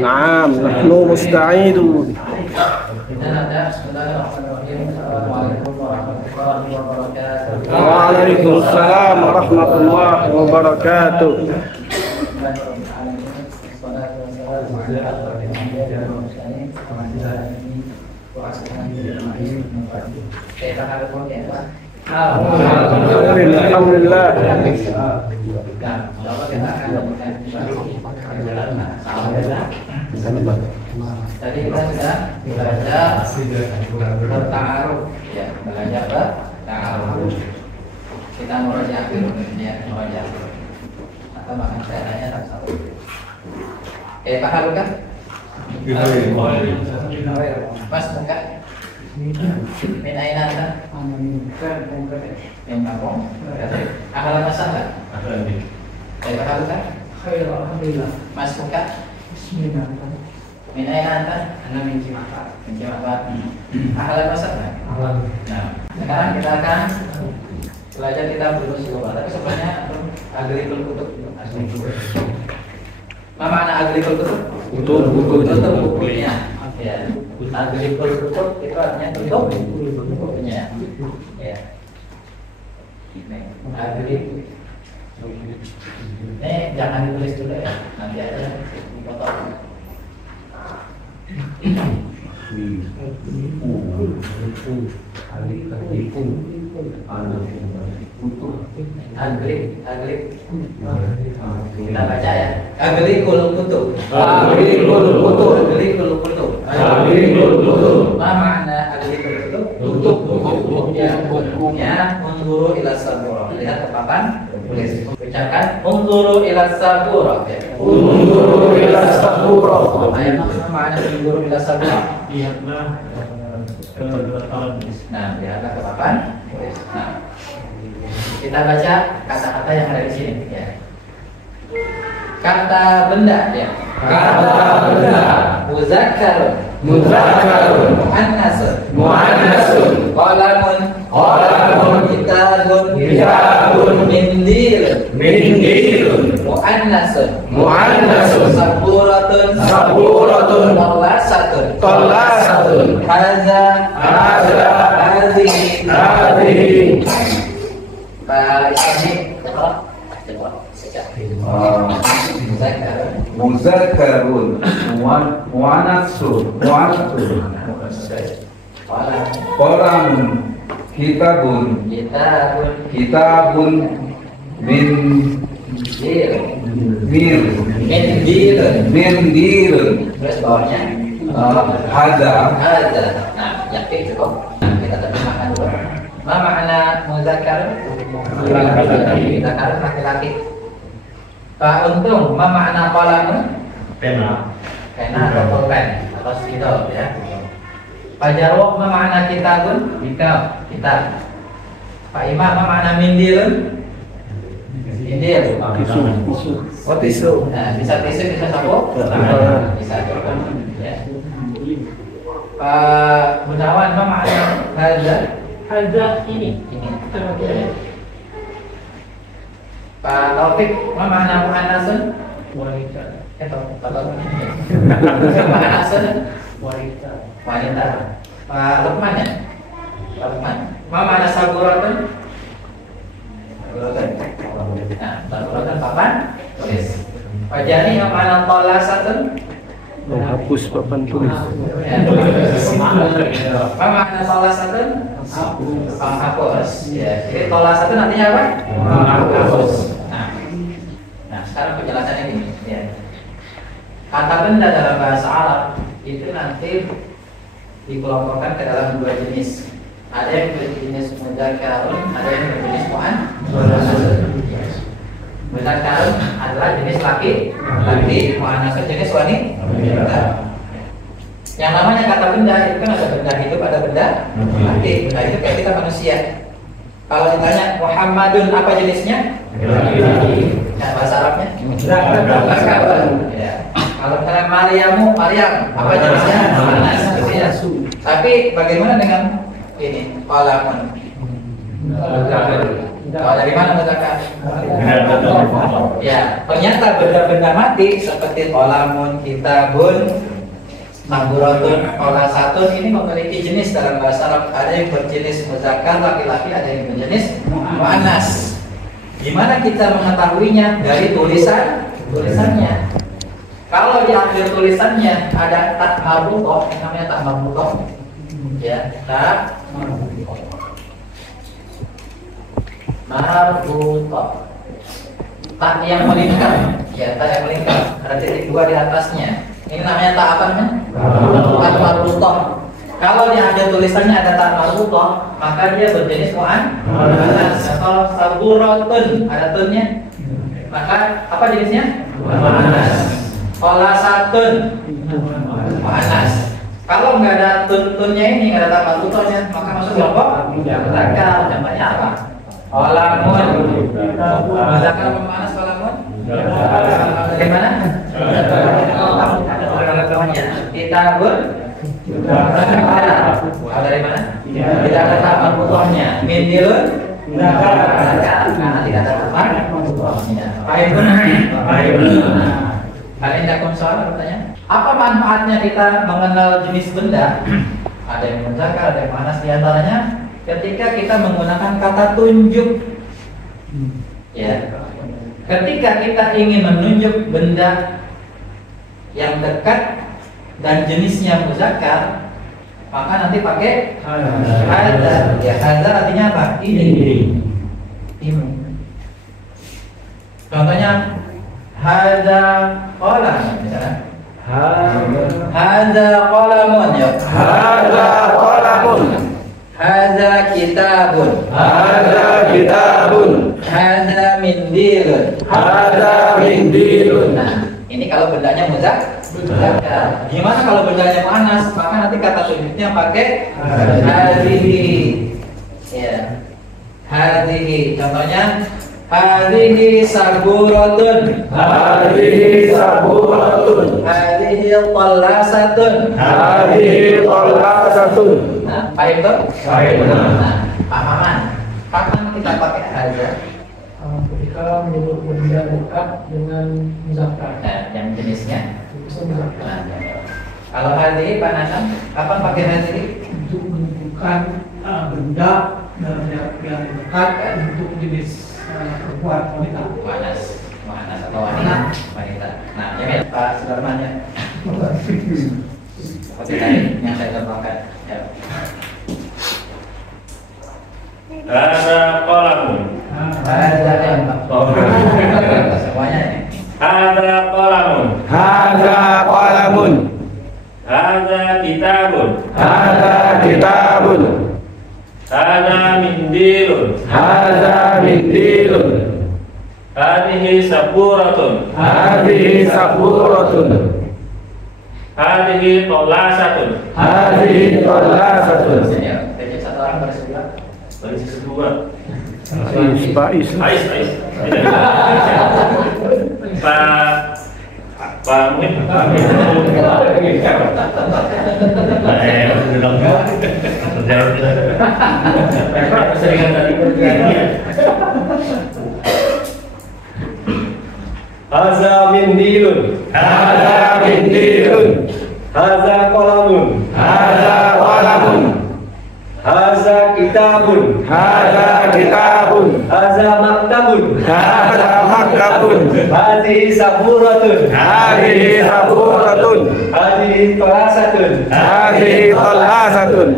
نعم نحن مستعيدون. وعليكم السلام ورحمة الله وبركاته. Alhamdulillah. Tadi kita sudah belajar bertaaruf, ya, belajar bertaaruf. Kita murojaah dulu, ya, murojaah. Atau bahkan saya tanya satu. Pak Harun kan? Mas buka. Min aina anta? Min Kampung. Ahlan masalah. Pak Harun kan? Khair, alhamdulillah. Mas buka. Bismillah. Min aina anta? Ana min Cimapak. Min Cimapak. Ahlan masalah. Ahlan. Nah, sekarang kita akan belajar kitab Bulugh Maram. Tapi sebenarnya Aglikul Kutub. Apa makna Aglikul Kutub? Tutup buku. Tutup bukunya. Ya. Aglikul Kutub itu artinya tutup bukunya. Ya. Aglikul. Ini jangan ditulis dulu ya. Nanti aja dipotong. Aglik. Kita baca ya. Aglikul Kutub. Apa makna Aglikul Kutub? Tutup bukunya. Unzuru ila sabura. Lihat ke papan. Tulis. Ucapkan unzuru ila sabura. Unzuru ila sabura. Ayat makna unzuru ila sabura. Lihatlah Nah, lihatlah ke papan. Tulis. Nah, kita baca kata-kata yang ada di sini ya. Kata benda ya. Kata benda. Muzakkarun. Muannasun. Qalamun. Kitabun. Mindilun. Muannasun. Saburatun. Tallasatun. Hadza. Hadhihi. Pak Ismi, Muzakkarun, muannasun, qalamun, kitabun, mindilun, terus bawahnya hadza. Nah, yakin cukup. Nah, kita terjemahkan dulu. Ma makna muzakkar? Muzakkar laki-laki. Pak Untung, ma makna qalamun? Pena atau pulpen atau spidol ya. Pak Jarwo, ma makna kitabun? Kitab. Pak Imam, ma makna mindilun? Mindil. Tisu. Nah, bisa tisu, bisa sapu? Bisa juga. Ya. Pak Gunawan, ma makna hadza ini. Pak Taufik, ma makna muannasun? wanita. Muannasun? Wanita. Pak Lukman ya? Pak Lukman. Ma makna saburatun? Nah, saburatun papan tulis. Pak Jani, ma makna tallasatun? Menghapus papan tulis. Apa makna tallasatun? Menghapus. Ya, jadi tallasatun nantinya apa? Menghapus. Nah, sekarang penjelasannya ini. Ya. Kata benda dalam bahasa Arab itu nanti dikelompokkan ke dalam dua jenis. Ada yang berjenis mudzakarun, ada yang berjenis muannasun. Mudzakarun adalah jenis laki, muannasun jenis wanita. Yang namanya kata benda itu kan ada benda hidup, ada benda mati. Benda hidup kayak kita manusia. Kalau ditanya Muhammadun apa jenisnya? Nah, bahasa Arabnya? Ya. Kalau misalnya Maryam apa jenisnya? Tapi bagaimana dengan ini? Qalamun. Oh, dari mana muzakar? Ya, ternyata benda-benda mati seperti kolamun, kitabun, maburatun, kolasatun ini memiliki jenis dalam bahasa Arab. Ada yang berjenis muzakar laki-laki, ada yang berjenis muannas. Gimana kita mengetahuinya? Dari tulisannya. Kalau diambil tulisannya ada tak marbutoh, namanya tak marbutoh. Ya, tak marbutoh. Tak yang melingkar, ya tak yang melingkar. Ada titik dua di atasnya. Ini namanya tak apa namanya? Tak marbutoh. Kalau dia ada tulisannya ada tak marbutoh, maka dia berjenis muannas. Kalau saburatun ada tunnya, maka apa jenisnya? Muannas. Kolasatun muannas. Kalau nggak ada tunnya ini, nggak ada tak marbutohnya, maka masuk kelompok muzakar. Contohnya apa? Kolamun. Muzakar apa muannas kolamun? Bagaimana? Kitabun. Dari mana? Tidak ada tak marbutohnya. Mindilun. Karena tidak ada tak marbutohnya. Kalian tidak konsul bertanya? Apa manfaatnya kita mengenal jenis benda? Ada yang muzakar, ada yang muannas. Diantaranya ketika kita menggunakan kata tunjuk. Ya. Ketika kita ingin menunjuk benda yang dekat dan jenisnya muzakar, maka nanti pakai hadza. Ya, hadza artinya apa? Ini. Contohnya hadza qalam, misalnya. Hadza qalamun, ya. Hadza qalamun. Hadza kitabun. Hadza kitabun. Hadza mindilun. Hadza mindilun. Nah, ini kalau bendanya muzakar. Gimana kalau bendanya muannas? Maka nanti kata tunjuknya pakai hadhihi. Ya. Hadhihi. Contohnya hadhihi saburatun. Hadhihi saburatun. Hadhihi tallasatun. Hadhihi tallasatun. Nah, paham tuh? Paham. Nah, pahaman. Kapan kita pakai hadza? Ketika menyebut benda dekat dengan muzakar. Nah, yang jenisnya. Bisa muzakar. Nah, kalau hadhihi Pak Hasan, kapan pakai hadhihi? Untuk menentukan benda yang dekat untuk jenis perempuan wanita. Muannas atau wanita. Nah, ini Pak Sudarman ya. Seperti tadi yang saya contohkan. Ya. Hadza qalamun. Hadza yang semuanya ini. Hadza qalamun. Hadza qalamun. Hadza kitabun. Hadza kitabun. Hadza mindilun. Hadza mindilun. Hadhihi saburatun. Hadhihi saburatun. Hadhihi tallasatun. Hadhihi tallasatun. Ya, jadi satu orang bersebelah. Baris kedua. Ais. Ais. Pak Muin. Hadza mindilun. Hadza mindilun. Hadza qalamun. Hadza qalamun. Hadza kitabun. Hadza kitabun. Hadza maktabun. Hadza maktabun. Hadhihi saburatun. Hadhihi saburatun. Hadhihi talasatun. Hadhihi tallasatun.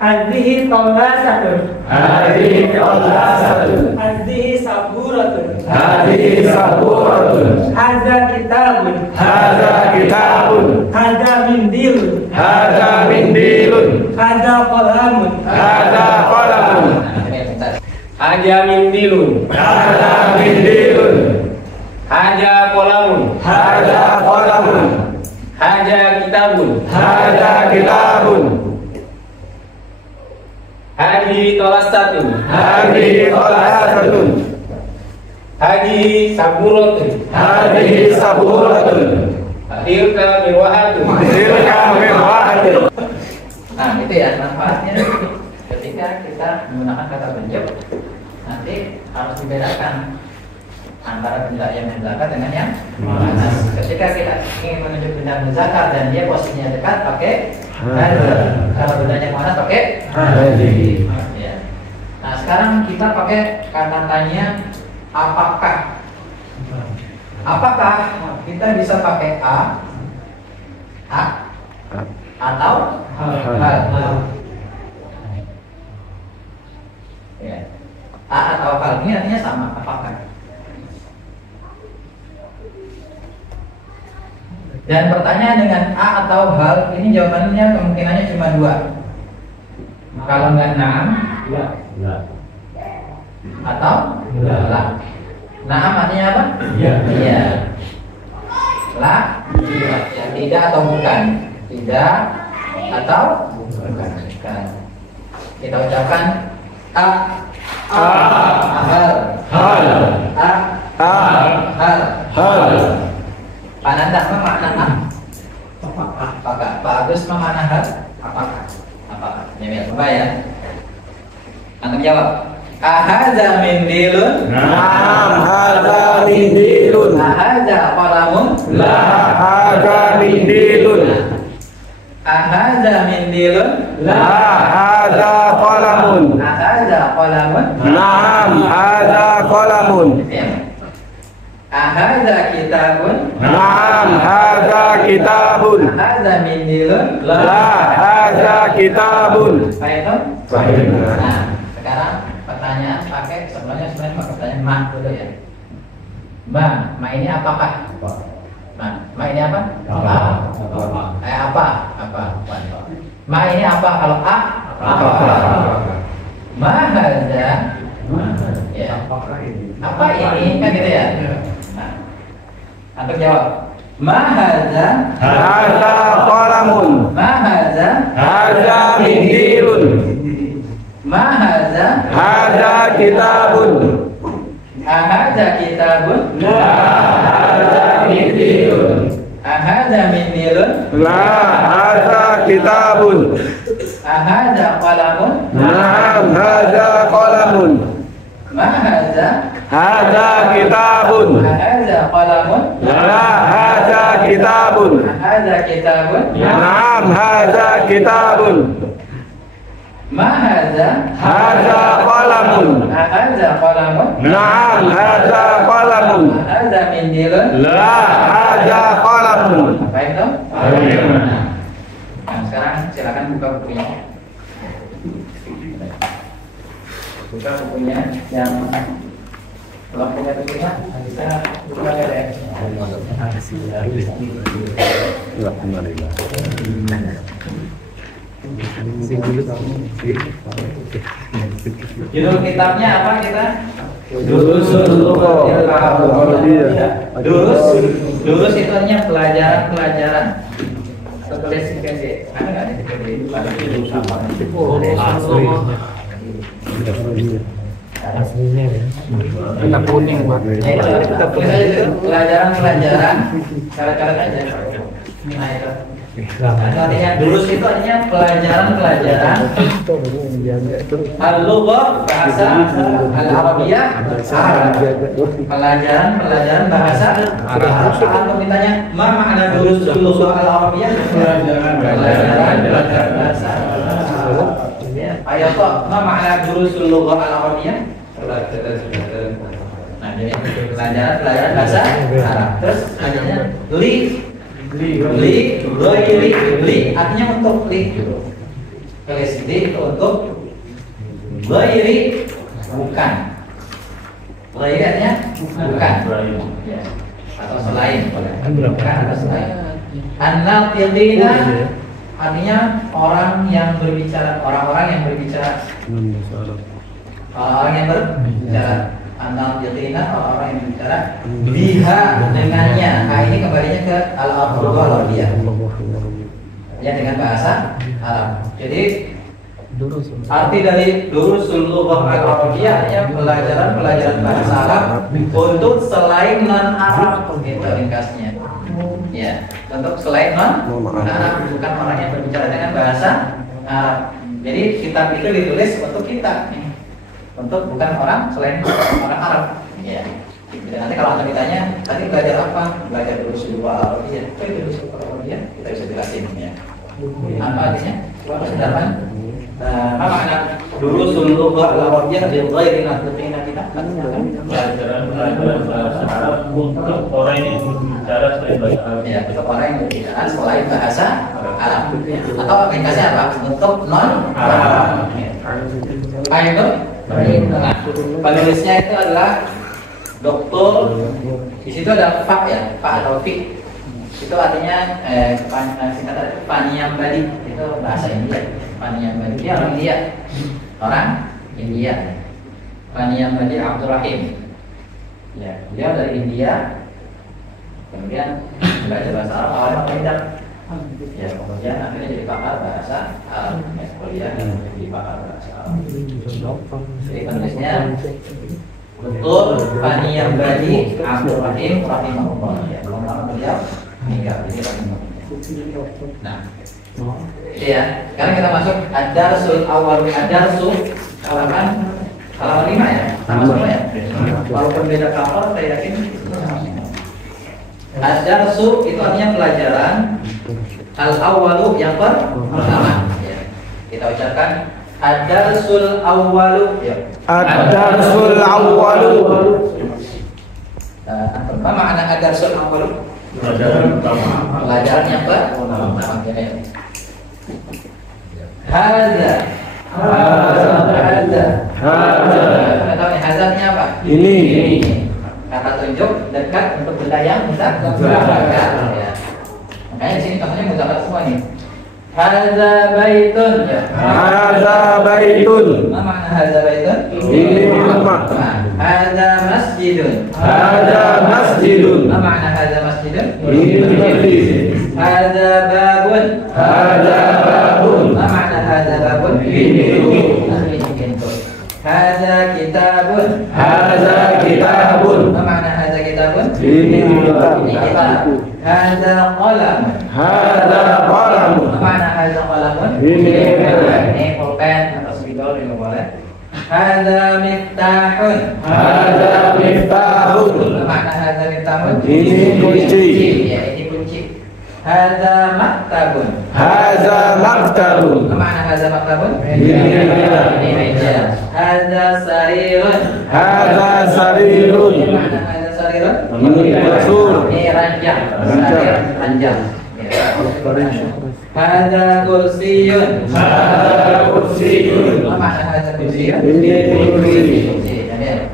Hadhihi tallasatun. Hadhihi tallasatun. Hadhihi saburatun. Hadhihi saburatun. Hadza kitabun. Hadza kitabun. Hadza mindilun. Hadza mindilun. Hadza qalamun. Hadza qalamun. Hadza mindilun. Hadza mindilun. Hadza qalamun. Hadza qalamun. Hadza kitabun. Hadza kitabun. Hadhihi talasatun. Hadhihi tallasatun. Hadhihi saburatun. Hadhihi saburatun. Tilka mirwahatun. Tilka mirwahatun. Nah, itu ya manfaatnya ketika kita menggunakan kata bentuk antara benda yang muzakkar dengan yang muannas. Ketika kita ingin menunjuk benda muzakkar dan dia posisinya dekat, pakai hadza. Kalau bendanya muannas pakai hadhihi. Ya. Nah, sekarang kita pakai kata tanya apakah. Apakah kita bisa pakai a atau hal. Ya. A atau hal ini artinya sama, apakah. Dan pertanyaan dengan a atau hal ini jawabannya kemungkinannya cuma dua. Kalau nggak na'am, atau la. Na'am artinya apa? Iya. La, ya, tidak atau bukan. Tidak atau bukan. Kita ucapkan a hal. Pak Nanda, apa makna a? Apakah? Pak Agus, apa makna hal? Apakah? Ya, coba ya. Antum jawab. Ahadza mindilun? Naam, hadza mindilun. Ahadza qalamun? La, hadza mindilun. Ahadza mindilun? La, hadza qalamun. Ahadza qalamun? Naam, hadza qalamun. Ahadza kitabun? Naam, hadza kitabun. Ahadza mindilun? La, hadza kitabun. Baik itu? Baik. Nah, sekarang pertanyaan pakai sebenarnya pakai pertanyaan ma dulu ya. Ma ini apakah? Ma ini apa? Apa? Apa? Ma ini apa? Kalau a? Apa? Ma hadza? Ya. Apa ini? Kan gitu ya. Nah, antum jawab. Ma hadza? Hadza qalamun. Ma hadza? Hadza mindilun. Ma hadza? Hadza kitabun. Ahadza kitabun? La, hadza mindilun. Ahadza mindilun? La, hadza kitabun. Ahadza qalamun? Naam, hadza qalamun. Ma hadza? Hadza kitabun. Ahadza qalamun? La, hadza kitabun. Ahadza kitabun? Naam, hadza kitabun. Ma hadza? Hadza qalamun. Ahadza qalamun? Naam, hadza qalamun. Ahadza mindilun? La, hadza qalamun. Apa itu? Baik. Nah, sekarang silakan buka bukunya. Buka bukunya yang belum punya bukunya bisa buka ya. Judul kitabnya apa kita? Durus itu hanya pelajaran. Spesifikasi. Ada nggak di Kita kuning, Pak. Pelajaran cara-cara aja. Nah itu. Artinya durus itu artinya pelajaran al-lughah, bahasa al-arabiyah, pelajaran bahasa Arab. Kalau ditanya ma makna durus al-lughah al-arabiyah, pelajaran bahasa Arab. Ayo kok ma makna durus al-lughah al-arabiyah? Nah, jadi pelajaran bahasa Arab. Terus adanya li artinya untuk li itu untuk ghairi bukan. Ghairi artinya bukan ya. Atau selain, bukan atau selain. An-natiqina artinya orang yang berbicara, orang-orang yang berbicara. Orang yang berbicara. An-natiqina orang-orang yang berbicara biha dengannya. Nah, ini kembalinya ke al-arabiyah. Ya, dengan bahasa Arab. Jadi arti dari durusul lughah al-arabiyah artinya pelajaran bahasa Arab untuk selain non Arab, gitu ringkasnya. Ya, untuk selain non Arab, bukan orang yang berbicara dengan bahasa Arab. Jadi kitab itu ditulis untuk kita, untuk bukan orang selain orang Arab. Ya. Jadi nanti kalau anda ditanya, tadi belajar apa? Belajar usul al-arabiyah. Apa itu usul al-arabiyah? Kita bisa jelasin ya. Apa artinya? Coba sebenarnya. Apa makna durusul lughah al-arabiyah li ghairi natiqina kita? Pelajaran bahasa Arab untuk orang yang bicara selain bahasa Arab. Ya, untuk orang yang berbicara selain bahasa Arab. Atau aplikasi apa? Untuk non Arab. Baik itu. Nah, penulisnya itu adalah doktor. Di situ ada fa ya, fa atau fi. Itu artinya singkatan Paniyambadi. Itu bahasa India. Paniyambadi dia orang India. Orang India. Paniyambadi Abdul Rahim. Ya, dia dari India. Kemudian belajar bahasa Arab awalnya tidak. Ya, kemudian akhirnya jadi pakar bahasa Arab. Ya, kuliah jadi pakar bahasa Arab. Jadi penulisnya betul Paniyambadi Abdul Rahim rahimahullah. Ya, belum lama beliau meninggal. Jadi rahimahullah. Nah, ya. Sekarang kita masuk ad-darsul awal. Ad-darsul halaman 5 ya. Sama semua ya. Walaupun beda cover, saya yakin sama semua. Ad-darsu itu artinya pelajaran. Al-awwalu yang pertama. Ya. Kita ucapkan ad-darsul awwalu. Ya. Ad-darsul awwalu. Apa makna ad-darsul awwalu? Pelajaran pertama. Pelajaran yang pertama. Hadza. Hazarnya apa? Ini. Kata tunjuk dekat untuk benda yang dekat. Ya. Makanya di sini contohnya muzakkar semua nih. Hadza baitun. Ya. Hadza baitun. Apa makna hadza baitun? Ini rumah. Hadza masjidun. Hadza masjidun. Apa makna hadza masjidun? Ini masjid. Hadza babun. Hadza babun. Apa makna hadza babun? Ini pintu. Hadza kitabun. Hadza kitabun. Apa makna hadza kitabun? Ini kitab. Ini kitab. Hadza qalam. Hadza qalamun. Apa makna hadza qalamun? Ini pulpen. Ini pulpen atau spidol juga boleh. Hadza miftahun. Hadza miftahun. Apa makna hadza miftahun? Ini kunci. Ya, ini kunci. Hadza maktabun. Hadza maktabun. Apa makna hadza maktabun? Ini meja. Ini meja. Hadza sarirun. Hadza sarirun. Apa makna hadza sarirun? Ini kasur. Ini ranjang. Sarir ranjang. Hadza kursiyun. Hadza kursiyun. Apa makna hadza kursiyun? Ini kursi. Kursi. Ya.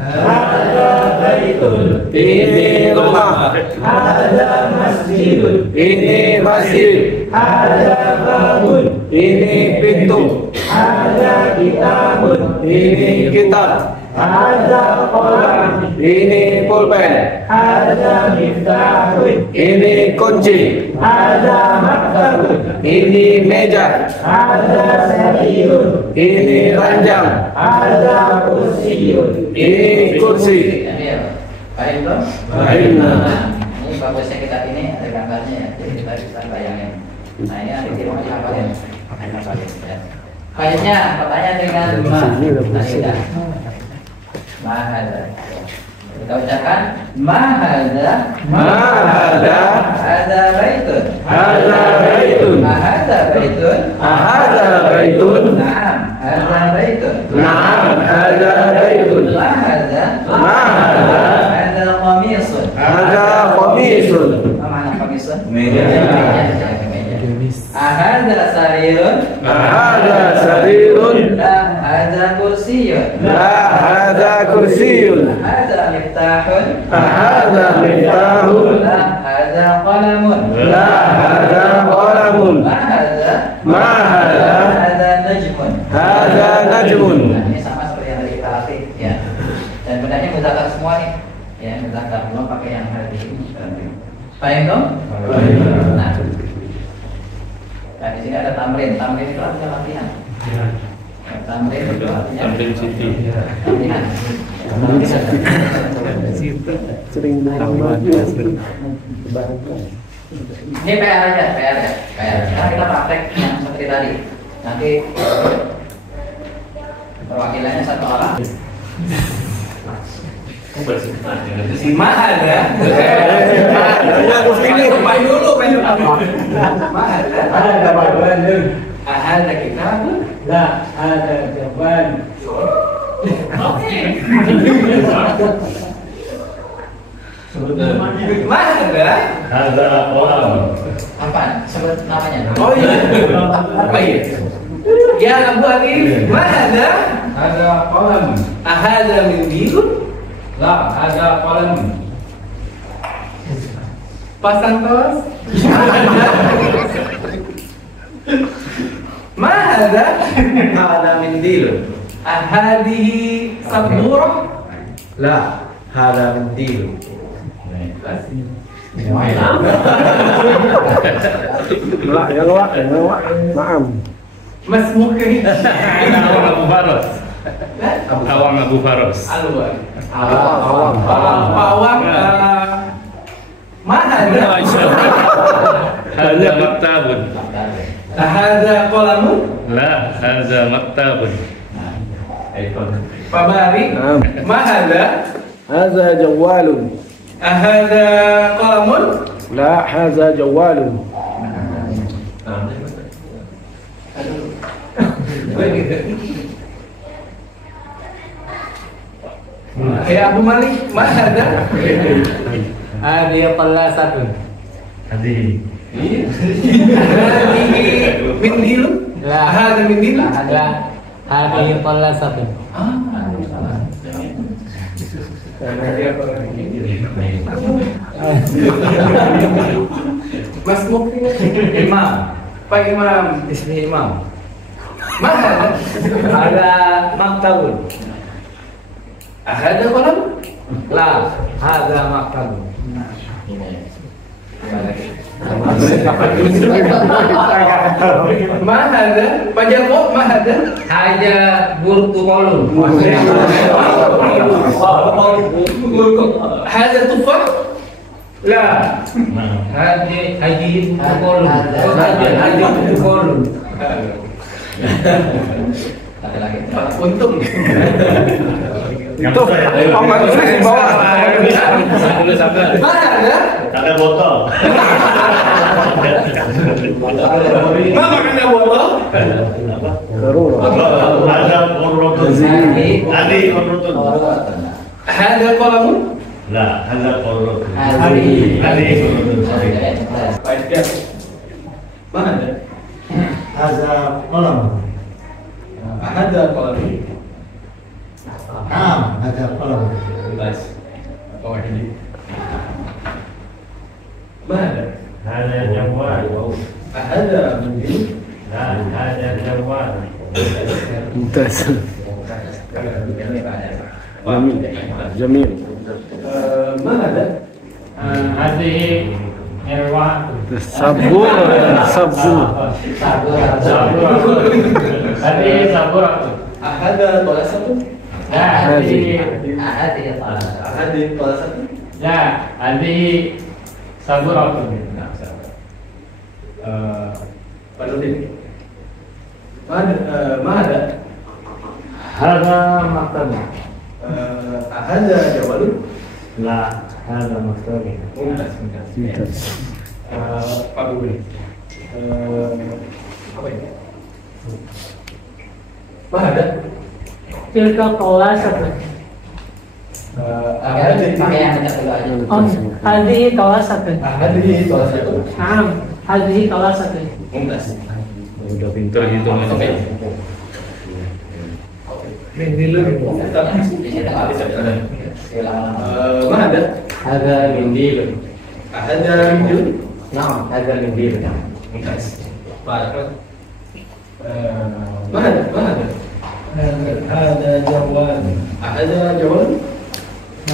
Hadza baitun. Ini rumah. Hadza masjidun. Ini masjid. Hadza babun. Ini pintu. Hadza kitabun. Ini kitab. Hadza qalam. Ini pulpen. Hadza miftahun. Ini kunci. Hadza maktabun. Ini meja. Hadza sarirun. Ini ranjang. Hadza kursiyun. Ini kursi. Baik belum? Baik. Nah, ini bagusnya kita ini ada gambarnya ya, jadi kita bisa bayangin. Nah ini nanti di rumah dihafalin, ya. Kayaknya pertanyaan dengan ma. Nah sudah. Mahada. Kita ucapkan mahada. Mahada. Hadza baitun. Hadza baitun. Hadza baitun. Hadza baitun. Naam. Hadza baitun. Naam. Hadza baitun. Mahada. Mahada. Hadza qamisun. Hadza qamisun. Apa makna qamisun? Meja. Meja. Hadza sarirun. Hadza sarirun. La hadza kursiyun. La hadza kursiyun. Hadza miftahun. Hadza miftahun. La hadza qalamun. La hadza qalamun. Ma hadza? Ma hadza? Hadza najmun. Hadza najmun. Nah, ini sama seperti yang tadi kita latih ya. Dan benarnya muzakkar semua nih. Ya, muzakkar belum pakai yang hari ini. Paham dong? Nah. Nah, di sini ada tamrin. Tamrin itu artinya latihan. Tamrin itu artinya Tamrin Siti. latihan. Sering Ini PR aja, PR ya, PR. Sekarang kita praktek yang seperti tadi. Nanti perwakilannya satu orang. Mahada. Main dulu. Mahada. Ada jawaban. Ahada kitabun. La, ada jawaban. Mahada. Ada kolam. Apa? Sebut namanya. Oh iya. Apa ya? Ya Abu Alif. Mahada. Ada kolam. Ahada min bilun. La, ada kolam. Pasang tos. Mahada. هذا منديل. Ahadihi saburah. لا هذا منديل. لا يلا نعم. Masmuki. Awang Abu Faros. Awang Abu Faros. Alwan. Awam. Awam. Mahada. Hadza maktabun. Ahada qalamun. La, hadza maktabun. Pabari. نعم. Mahada. هذا جوال. Ahada qalamun. لا هذا جوال. Ya Abu Malik, Mahada. Hadi qalasatun. Hadi. Hadihi mindil. La. Ahada mindil. La, hadi qalasatun. Mas Mukti. Imam. Pak Imam. اسمي إمام. Mahada. هذا مكتب. Ahada qalam. لا هذا مكتب. Mahada. Pak Jarko, Mahada. Haja burtukolun. Hada tufah. La. Haji burtukolun. Haji burtukolun. Untung. Itu Mahada. ada botol. Ma makna botol? ضرورة. Ada urutun. Hadi urutun. Hada qalamun. La, ada urutun. Hadi. Hadi urutun. Mahada. هذا قلم. Hada qalamun. نعم هذا قلم. Mahada. Ada jawab. Hada mindil. La, ada jawab. ممتاز. جميل. Mahada. Hadi irwa. الصبور. الصبور. Hadi sabur. Ahada qalasatu. هذه. Ahadi qalasatu. Ya, hadi sabur. Pak Nurdin. Mahada. Hada maktab. Ahada jawalun. La, hada maktab. Mumtaz. ممتاز. Pak Budi. Apa ini? Mahada. Tilka qalasatun. Ahadi. Oh, hadhihi qalasatun. Ahadi qalasatu. Naam, hadhihi qalasatun. Mumtaz. Udah pinter gitu Oke. Mahada. Hada mindil. Ahada mindil. Naam, hada mindil. Mumtaz. Pak. Mahada. Mahada. هذا جوال. Ahada jawalun.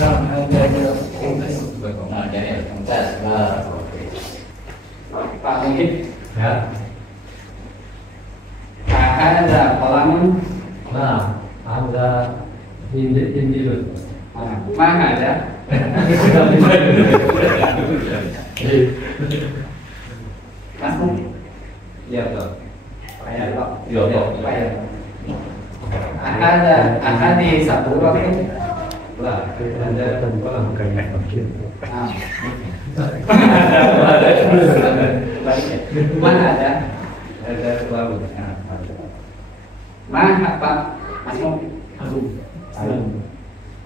نعم هذا جوال. Mumtaz. Nah, jadi mumtaz. Pak Mungkin. Ya. Ahada qalamun. Nah, hada mindil. Mahada. Mas Mungkin. Ya, toh. Payah Pak. Ya, toh. Payah. Ahadi saburatun. La, ada kolam. Mana ada? Ada kolam. Mana Pak? Masmu?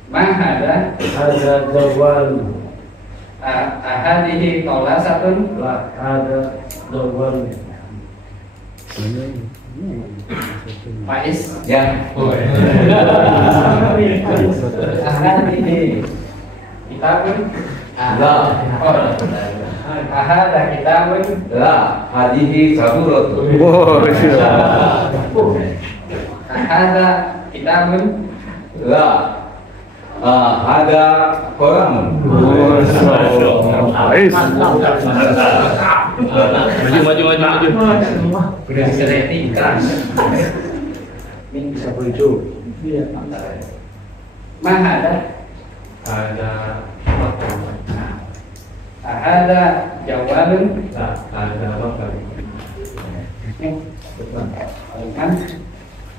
Mana ada? Ada jawal. Ahadihi tolasatun. La ada jawal. Faiz. Ya. Ahadihi kitabun. La. Ahada kitabun. La. Hadihi saburatu. Ahada kitabun. La. Ada kolam. Maju. Udah sereti keras. Ini bisa berujung. Mana ada? Ada Ahada jawabun. ada lokal.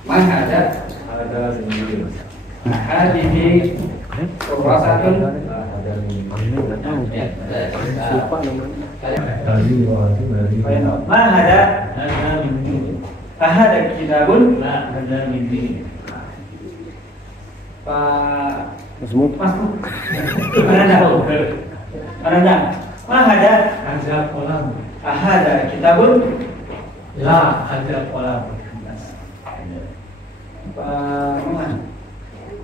Mana ada? Ada sendiri. Hadihi kurasatun. Mana ada? Ahada kitabun. Pak Masmu. Mana ada? Mana ada? Mana ada? Ada kolam. Ahada kitabun. La ada kolam. Pak Muhammad.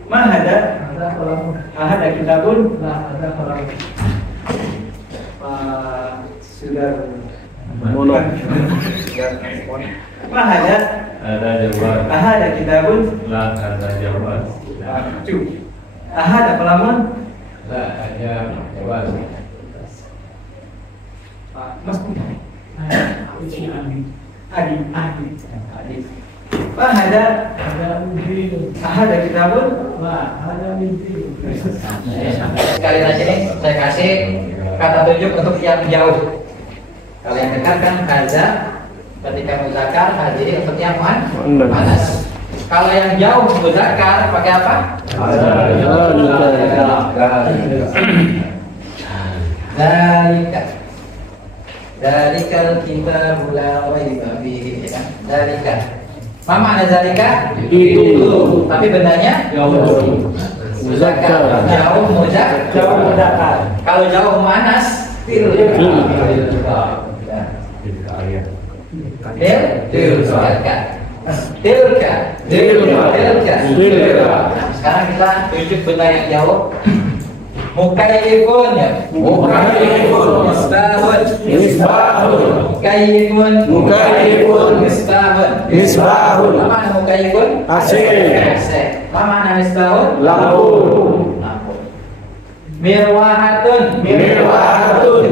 Mana ada? Ada kolam. Ahada kitabun. La ada kolam. Pak Sudar. Mono. Mana ada? Ada jawab. Ahada kitabun. La, ada jawab. Pak Cu. Ahada kolamun. La, ada jawab. Pak Mas. Adi. Pak ada? Ada mimpi. Ahada kitabun. La ada mimpi. Sekali lagi nih saya kasih kata tunjuk untuk yang jauh. Kalau yang dekat kan haza, ketika muzakkar, hadiri untuk yang manas. Kalau yang jauh muzakkar pakai apa? Dalika. Dalikal kitabu la raiba fihi. Dalika. Apa makna dalika? Itu. Tapi benarnya muzakkar. Jauh muzakkar. Kalau jauh manas, Tilka. Sekarang kita tunjuk benda yang jauh. Mukayyifun. Misbahun. Misbahun. Apa makna mukayyifun? AC. Apa makna misbahun? Lampu. Mirwahatun. Mirwahatun.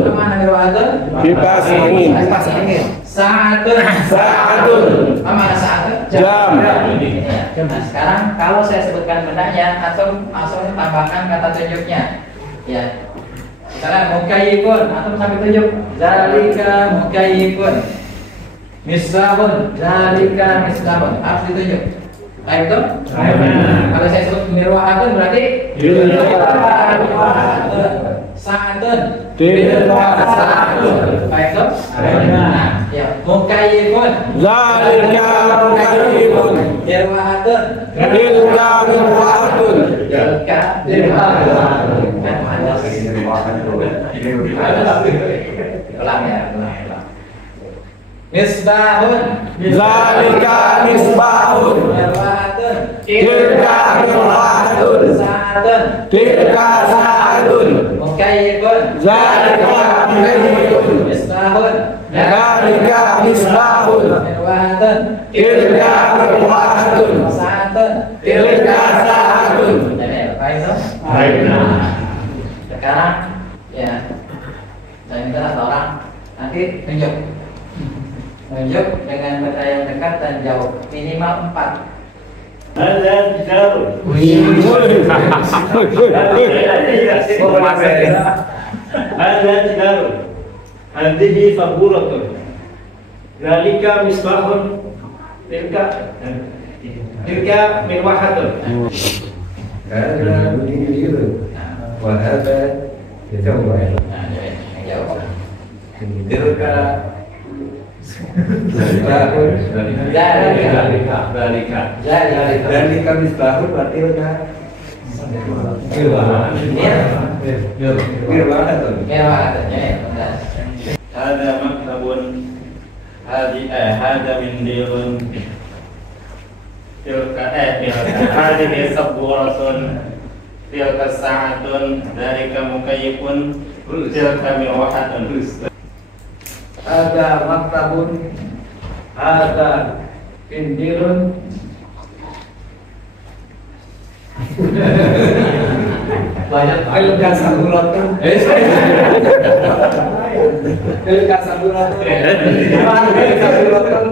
Apa makna mirwahatun? Kipas angin. Kipas angin. Saatun. Apa makna saatun? Jam. Nah, sekarang kalau saya sebutkan bendanya atau langsung tambahkan kata tunjuknya. Ya. Misalnya mukayyifun, atau sampai tunjuk. Zalika mukayyifun. Misbahun. Zalika misbahun. Harus ditunjuk. Baik tuh? Kalau saya sebut mirwahatun berarti saatun. Baik tuh? Nah, ya. Mukayyifun. Zalika mukayyifun. Mirwahatun. Tilka mirwahatun. Ulang ya, ulang. Misbahun. Zalika misbahun. Mirwahatun. Tilka mirwahatun. Saatun. Tilka saatun. Mukayyifun. Zalika mukayyifun. Misbahun. Zalika misbahun. Mirwahatun. Tilka mirwahatun. Saatun. Tilka saatun. Baik tuh? Sekarang ya saya minta satu orang nanti tunjuk dengan benda yang dekat dan jauh minimal 4. Ada jauh. Ada jauh. Hadihi saburatun. Zalika misbahun. Tilka. Tilka mirwahatun. Hada mindirun. Wa hada coba. Nah, yang jawab. Tilka misbahun. Dalika misbahun wa tilka mirwahatun. Mirwahatun ya. Hada maktabun. Hada mindirun. Tilka hadhihi sabburatun. Tilka sa'atun. Dzalika mukayyifun. Tilka mirwahatun. Ada maktabun, ada indirun, Banyak ilka saburatun, ilka saburatun, ilka saburatun,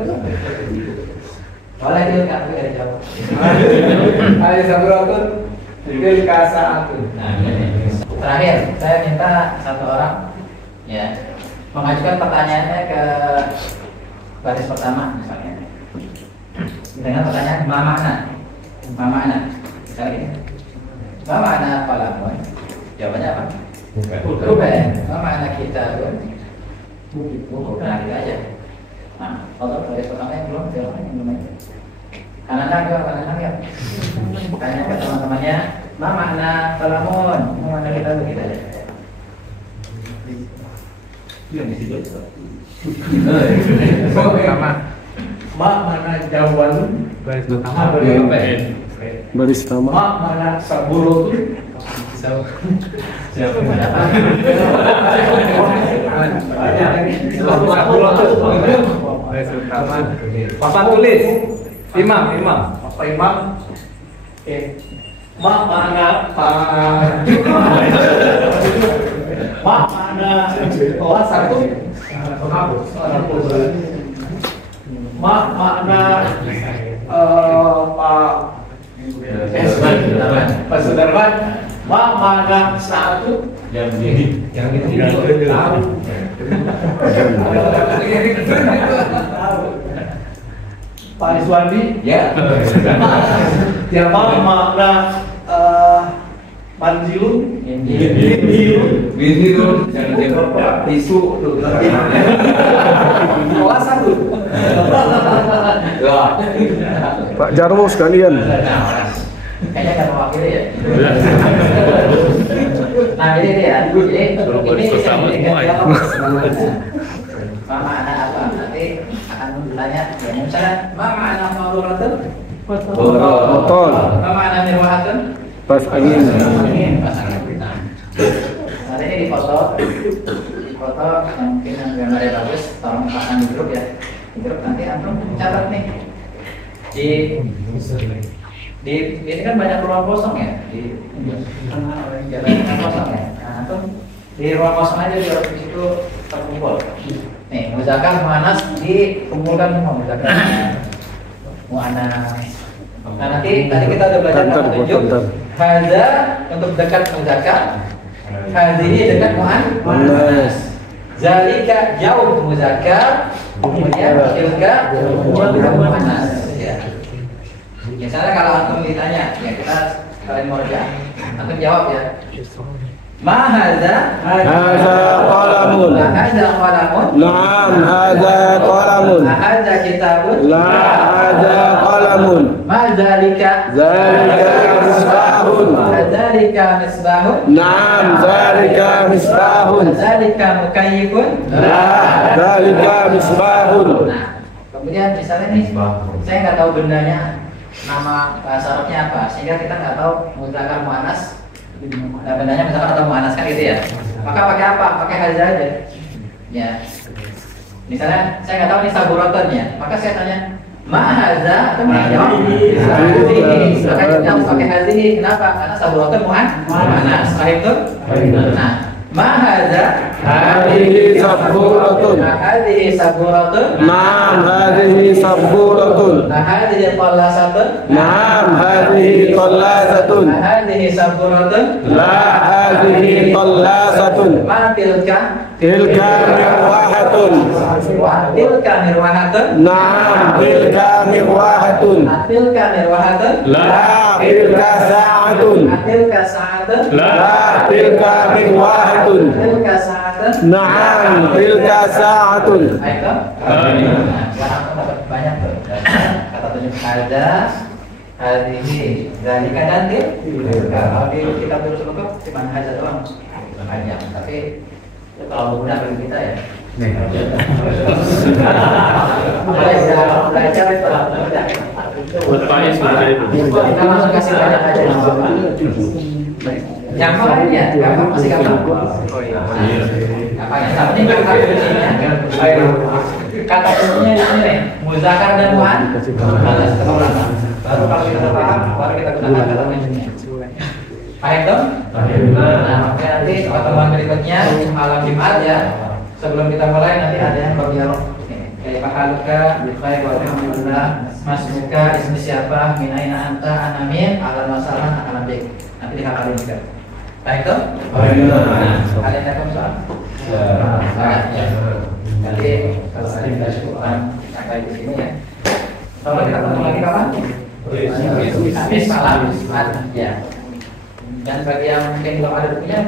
boleh tilka tapi ada jawab. ilka saburatun, ilka saatun. Nah, ini. Terakhir, saya minta satu orang ya mengajukan pertanyaannya ke baris pertama misalnya dengan pertanyaan ma makna misalnya ma makna kalamun, jawabannya apa? Bukan. Ma makna kitabun, buku. Nah gitu aja. Nah, kalau baris pertama yang belum aja. Kanan ya. Tanya ke teman-temannya, ma makna kalamun, ma makna kitabun, gitu aja. Ma mana jawaban, Baris pertama. ma mana saburotun, Papan tulis, imam, apa imam? Ma mana kelas satu, ma mana Pak Sudarman, ma mana satu, Yang ini tahu. Pak Iswandi, Ya. siapa makna manzilun? Mindirun jangan dibawa tisu tuh. Kelas satu. Ya. Pak Jarwo sekalian. Kayaknya kan mewakili ya. Nah ini dia ya. Jadi ini bisa dilihat Mama anak apa nanti akan bertanya. Ya misalnya Mama anak maluratun, Motor. Mama anak mirwahatun, Pas angin. ini pasangan. Nanti ini difoto yang mungkin yang gambarnya bagus, tolong pasang di grup ya. Di grup nanti antum catat nih. Di ini kan banyak ruang kosong ya di jalan kosong ya. Nah, antum di ruang kosong aja di situ terkumpul. Nih, muzakkar muannas dikumpulkan semua muzakkar muannas. Nah, nanti tadi kita udah belajar Bentar, kata tunjuk. bentar. Hadza untuk dekat muzakkar. Hadhihi dekat muannas. Zalika jauh muzakkar. Kemudian tilka muannas. Ya. Misalnya kalau antum ditanya, ya kita kalian mau jawab. Antum jawab ya. Ma hadza? Hadza qalamun. Ma hadza qalamun? Naam, hadza qalamun. Ma hadza kitabun? La hadza qalamun. Ma dzalika? Zalika misbahun. Ma dzalika misbahun? Naam, zalika misbahun. Ma dzalika mukayyifun? La, zalika misbahun. Nah, kemudian misalnya nih, saya nggak tahu bendanya nama bahasa Arabnya apa, sehingga kita nggak tahu muzakkar muannas. Nah, bendanya misalkan atau muannas kan gitu ya. Maka pakai apa? Pakai hadza aja. Ya. Misalnya saya nggak tahu nih saburotonnya, maka saya tanya ma hadza, atau jawab hadhihi. Maka kita harus pakai hadhihi. Kenapa? Karena saburoton muannas. Paham tuh? Nah, Ma hadza? Hadhihi sabburatun. Hadhihi saburatun. Naam, hadhihi sabburatun. Hadhihi qallasatun. Naam, hadhihi tallasatun. Hadhihi saburatun. La, hadhihi tallasatun. Ma tilka? Tilka mirwahatun. Wa tilka mirwahatun. Naam, tilka mirwahatun. Tilka mirwahatun. La, tilka sa'atun. Tilka sa'atun. La, tilka mirwahatun. Tilka sa'atun. Naam, tilka sa'atun. Ayo. Nah, sekarang aku dapat banyak tuh. Kata tunjuk ada, hadhihi, zalika dan tilka. Kalau di kitab terus lengkap cuma haja doang. Banyak, tapi kalau guna bagi kita ya. Belajar itu Bertanya seperti itu. kita langsung kasih banyak aja. Yang lainnya, gampang masih gampang. Oh iya. Apa yang sama ini kata kuncinya? Kata kuncinya di sini nih, muzakar dan muan. Baru kalau kita paham, baru kita gunakan kata kuncinya. Paham dong? Nah, oke, nanti pertemuan berikutnya malam Jumat ya. Sebelum kita mulai nanti ada yang berdialog. Kayak Pak Haluka, Bukhay, Alhamdulillah, Mas Muka, ismi siapa, min aina anta, anamin, alam masalah, alam bik. Nanti dihafalin juga. Baik toh? Nah, kalian ada soal? Ya. Nanti kalau ada yang dari Quran sampai di sini ya. Kalau kita ketemu lagi kapan? Habis malam. Ya. Dan bagi yang mungkin belum ada bukunya,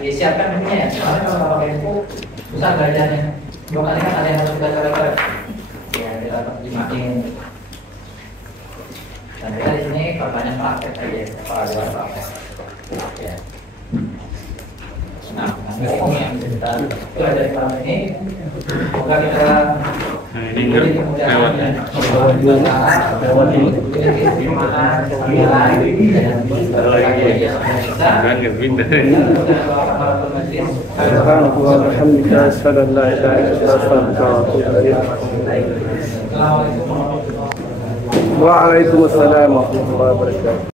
disiapkan bukunya ya. Soalnya kalau pakai buku susah belajarnya. Belum kali kan ada yang harus belajar apa? Ya, kita dimakin. Dan kita di sini kalau banyak praktek aja, kalau ada praktek. Ya. Nah, ngomong ya, kita belajar malam ini. Semoga kita Ini lewat ya. Kan nggak pindah. سبحانك وبحمدك أشهد أن لا إله إلا أنت أستغفرك وأتوب إليك. وعليكم السلام ورحمة الله وبركاته.